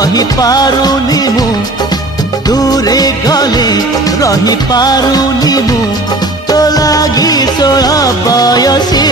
रही पारुनी मु दूरे गले रही पारुनी मु तो लागी 16 बयसी